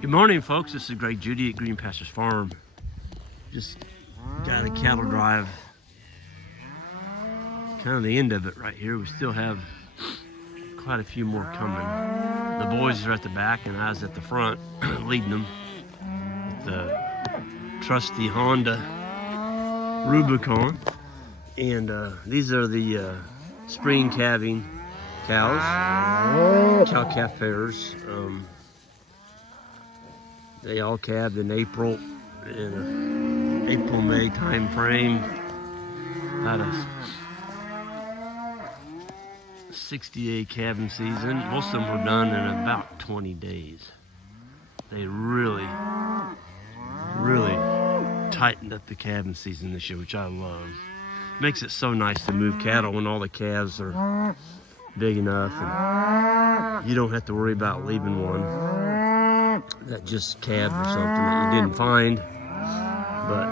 Good morning, folks. This is Greg Judy at Green Pastures Farm. Just got a cattle drive. Kind of the end of it right here. We still have quite a few more coming. The boys are at the back and I was at the front leading them with the trusty Honda Rubicon. And these are the spring calving cows, cow-calf pairs. They all calved in April, in April-May time frame. About a 60-day calving season. Most of them were done in about 20 days. They really tightened up the calving season this year, which I love. Makes it so nice to move cattle when all the calves are big enough and you don't have to worry about leaving one that just calved or something that you didn't find. But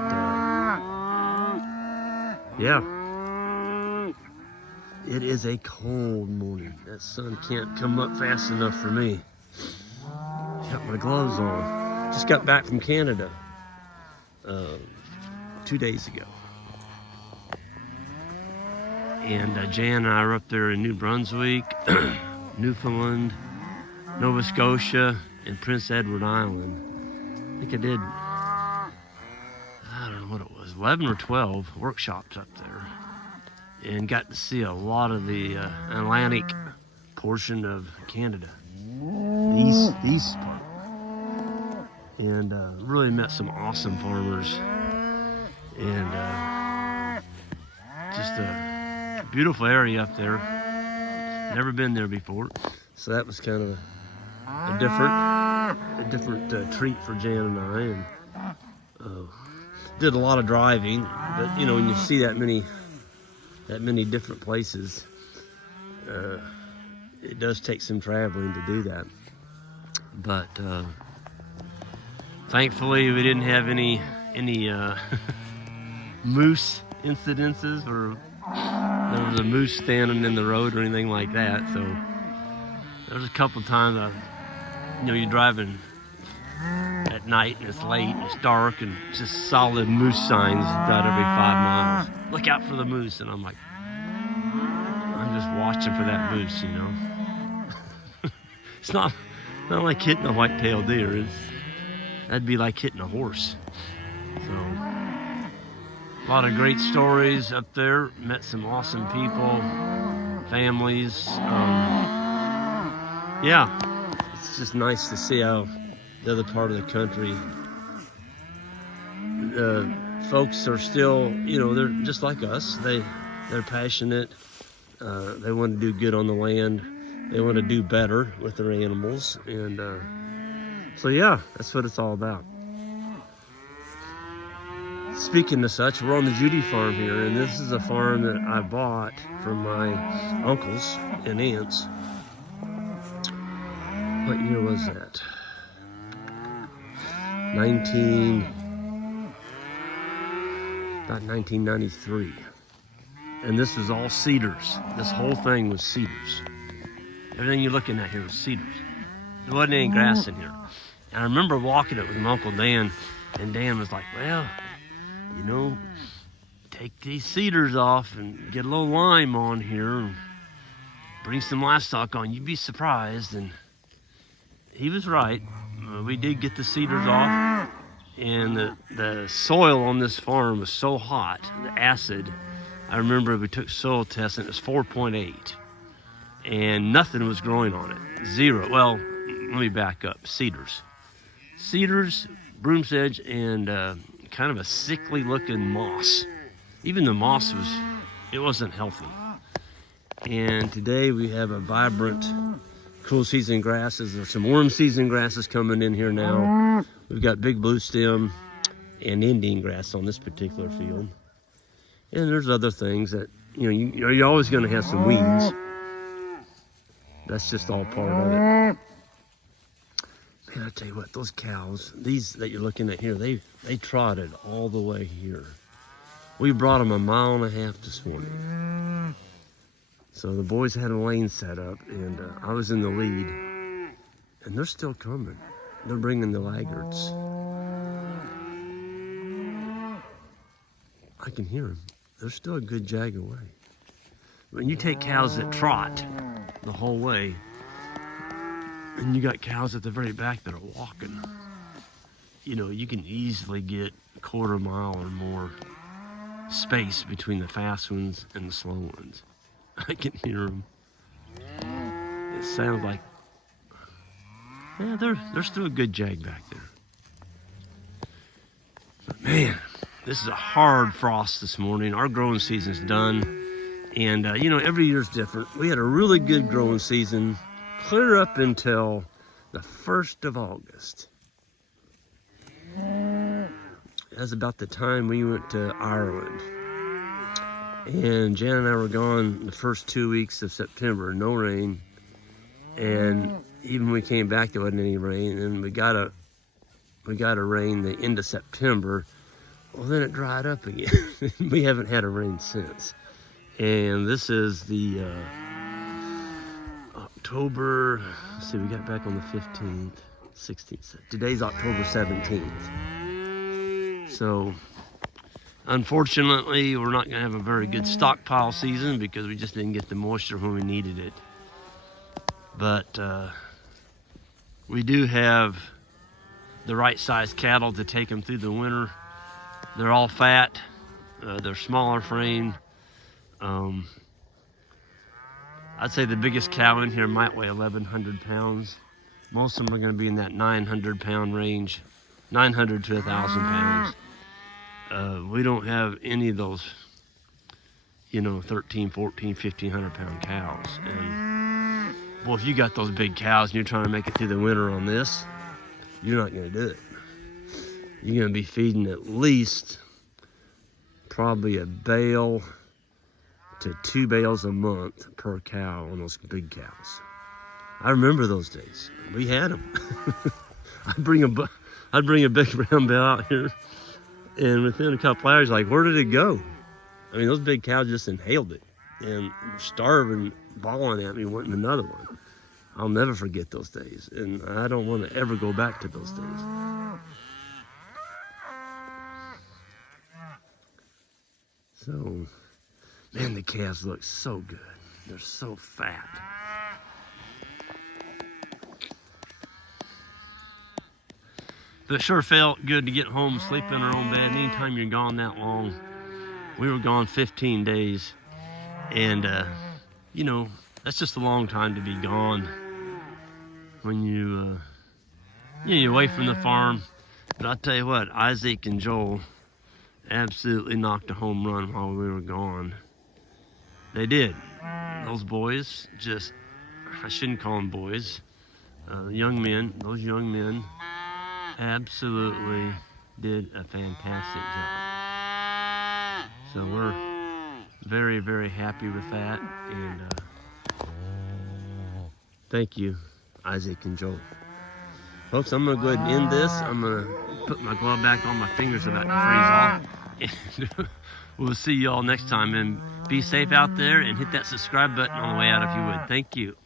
yeah, it is a cold morning. That sun can't come up fast enough for me. Got my gloves on. Just got back from Canada 2 days ago. And Jan and I were up there in New Brunswick, Newfoundland, Nova Scotia, and Prince Edward Island. I think I did, I don't know what it was, 11 or 12 workshops up there. And got to see a lot of the Atlantic portion of Canada, the east part. And really met some awesome farmers. And just a beautiful area up there. Never been there before, so that was kind of a different treat for Jan and I. And did a lot of driving, but you know, when you see that many different places, it does take some traveling to do that. But thankfully, we didn't have any moose incidences, or there was a moose standing in the road or anything like that. So there was a couple times, you're driving at night and it's late and it's dark and it's just solid moose signs about every 5 miles. Look out for the moose. And I'm like, I'm just watching for that moose, you know. It's not like hitting a white-tailed deer. That'd be like hitting a horse. So a lot of great stories up there. Met some awesome people, families. Yeah, it's just nice to see how the other part of the country, folks are still, they're just like us. They're passionate. They want to do good on the land. They want to do better with their animals. And so yeah, that's what it's all about. Speaking of such, we're on the Judy farm here, and this is a farm that I bought from my uncles and aunts. What year was that? 1993. And this was all cedars. This whole thing was cedars. Everything you're looking at here was cedars. There wasn't any grass in here. And I remember walking it with my Uncle Dan, and Dan was like, well, take these cedars off and get a little lime on here and bring some livestock on. You'd be surprised. And he was right. We did get the cedars off, and the soil on this farm was so hot, the acid. I remember we took soil tests and it was 4.8, and nothing was growing on it. Zero. Well, let me back up. Cedars, broom sedge, and kind of a sickly looking moss. Even the moss wasn't healthy. And today we have a vibrant cool season grasses. There's some warm season grasses coming in here now. We've got big blue stem and Indian grass on this particular field. And there's other things that, you're always going to have some weeds. That's just all part of it. Man, I tell you what, those cows, these that you're looking at here, they trotted all the way here. We brought them 1.5 miles this morning. So the boys had a lane set up, and I was in the lead, and they're still coming. they're bringing the laggards. I can hear them. They're still a good jag away. When you take cows that trot the whole way, and you got cows at the very back that are walking, you know, you can easily get a quarter mile or more space between the fast ones and the slow ones. I can hear them. It sounds like, yeah, they're still a good jag back there. But man, this is a hard frost this morning. Our growing season's done. And, you know, every year's different. We had a really good growing season, clear up until the 1st of August. That's about the time we went to Ireland. And Jan and I were gone the first 2 weeks of September, no rain. And even when we came back, there wasn't any rain. And we got a rain the end of September. Well, then it dried up again. We haven't had a rain since. And this is the October, let's see, we got back on the 15th, 16th. Today's October 17th. So, unfortunately, we're not gonna have a very good stockpile season because we just didn't get the moisture when we needed it. But we do have the right size cattle to take them through the winter. They're all fat, they're smaller frame. I'd say the biggest cow in here might weigh 1,100 pounds. Most of them are going to be in that 900 pound range, 900 to 1,000 pounds. We don't have any of those, you know, 13, 14, 1,500 pound cows. And boy, if you got those big cows and you're trying to make it through the winter on this, you're not going to do it. You're going to be feeding at least probably a bale to 2 bales a month per cow on those big cows. I remember those days. We had them. I'd bring a big brown bale out here, and within a couple hours, like, where did it go? I mean, those big cows just inhaled it, and starving, bawling at me, wanting another one. I'll never forget those days, and I don't want to ever go back to those days. So, man, the calves look so good. They're so fat. But it sure felt good to get home, sleep in our own bed. Anytime you're gone that long, we were gone 15 days. And, you know, that's just a long time to be gone when you're away from the farm. But I'll tell you what, Isaac and Joel absolutely knocked a home run while we were gone. They did. Those boys just, I shouldn't call them boys, young men, those young men absolutely did a fantastic job. So we're very, very happy with that. And thank you, Isaac and Joel. Folks, I'm going to go ahead and end this. I'm going to put my glove back on. My fingers are about to freeze off. And we'll see you all next time. And be safe out there and hit that subscribe button on the way out if you would. Thank you.